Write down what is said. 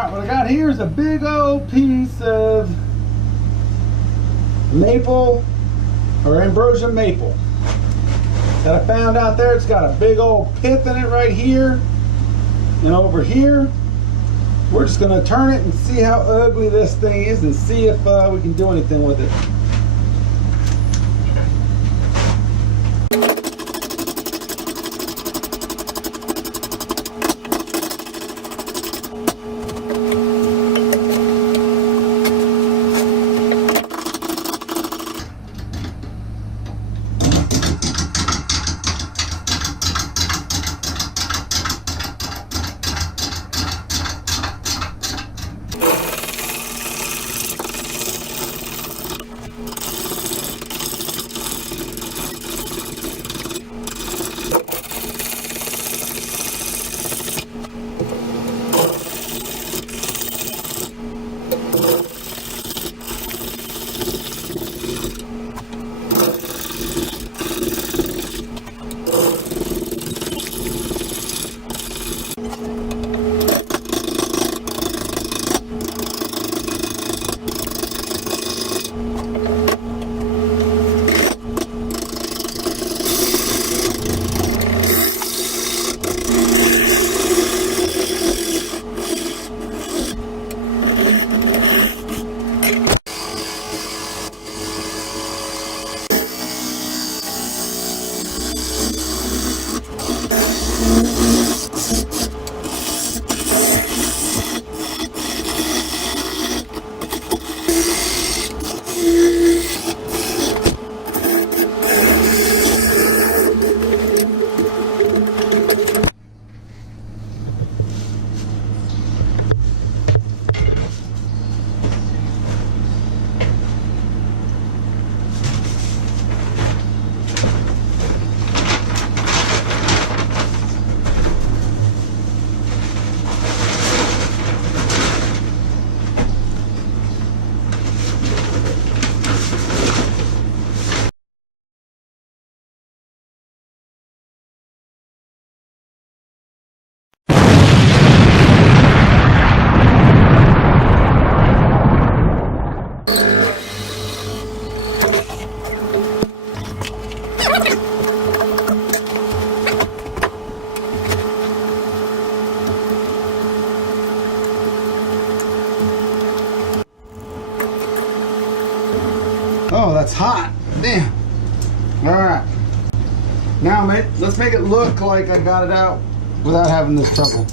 Alright, what I got here is a big old piece of maple, or Ambrosia maple, that I found out there. It's got a big old pith in it right here and over here. We're just going to turn it and see how ugly this thing is and see if we can do anything with it. Oh, that's hot. Damn. Alright. Now, mate, let's make it look like I got it out without having this trouble.